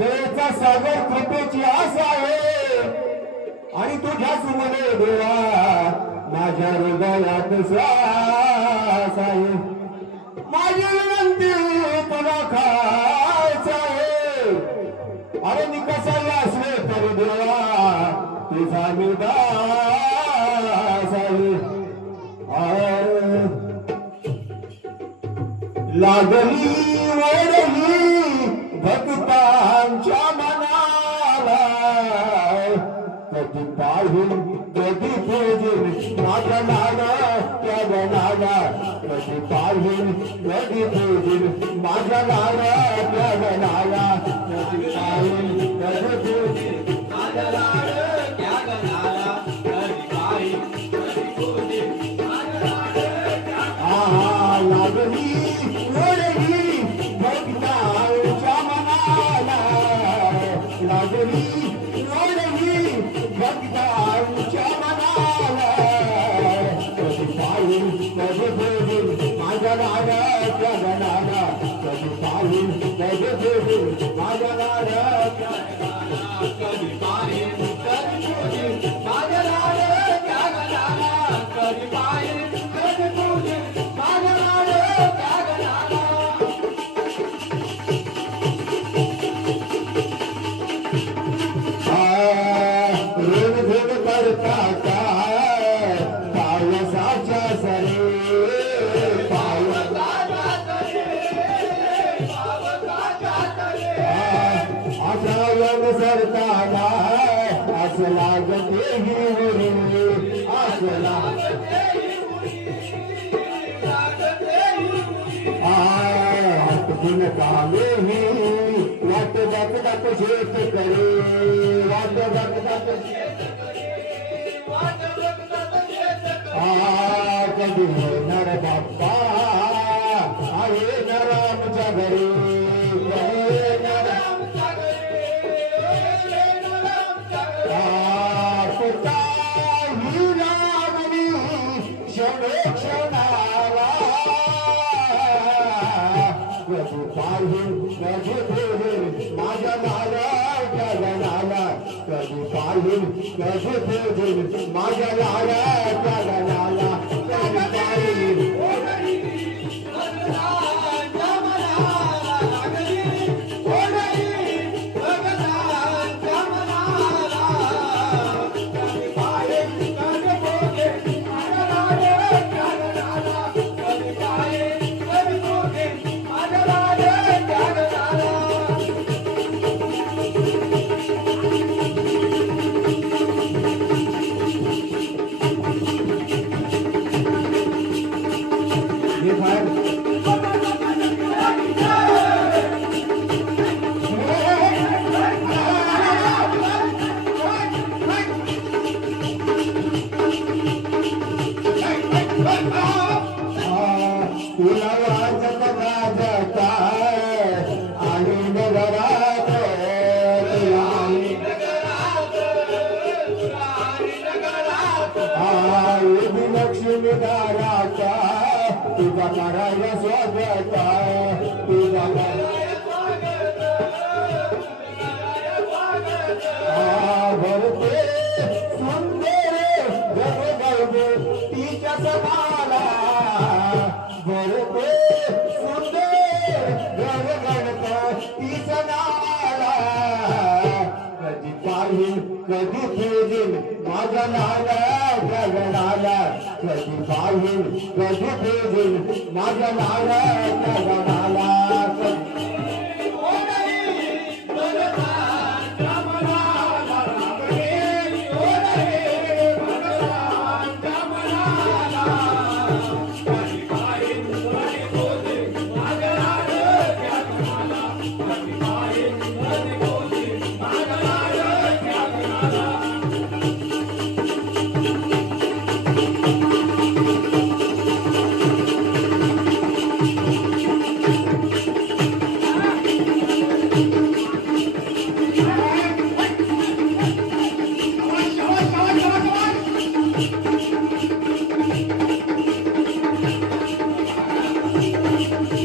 देवाचा सागर कृपेची आस आहे आणि तुझ्या सुमने देवा माझ्या हृदयात श्वास आहे। माझी विनंती तुला खायचं आहे, अरे मी कसाही असले तरी देवा तुझा मी दास आहे। लागली ओढली भक्तांच्या मनाला, कधी पाहिल कधी पूजिल माझ्या नाला त्या गणाला, कधी पाहिल कधी पूजिल माझ्या नाला त्या गणाला, कधी पाहिल कधी पूजिल माझ्या नाला त्या गणाला, कधी पाहिल कधी पूजिल माझ्या नाला त्या लागली ओढली भक्तांच्या मनाला, लागली ओढली भक्तांच्या मनाला, कधी पाहिल कधी पूजिल माझ्या नाला त्या गणाला, कधी पाहिल कधी पूजिल माझ्या नाला त्या गणाला, कधी पाहिल कधी पूजिल माझ्या नाला त्या गणाला, कधी पाहिल कधी पूजिल माझ्या नाला त्या गणाला। करता काय पावसाच्या सरी, पावसाच्या आषाढ सरताना असं लागते ही उरी, असं लागते हातून कामे ही वाट बघतात शेत करे, वाट बघतात कधी होणार बाप्पा आहे नरामच्या घरी, ही लागली क्षणे क्षणाला, कधी पाहिल कधी पूजिल माझ्या नाला त्या गणाला, कधी पाहिल कधी पूजिल माझ्या नाला त्या गणाला, कधी पाहिल तुला वाजत गाजत आणि नगरात लक्ष्मी दारात तुझा करायला स्वागत, तुझा भरते सुंदर गणगण तिच्या समाला, भरते सुंदर गणगण तिच्या नाला, कधी पाहिल कधी पूजिल माझ्या नाला त्या गणाला, कधी पाहिल कधी पूजिल माझ्या नाला त्या गणाला। हॅलो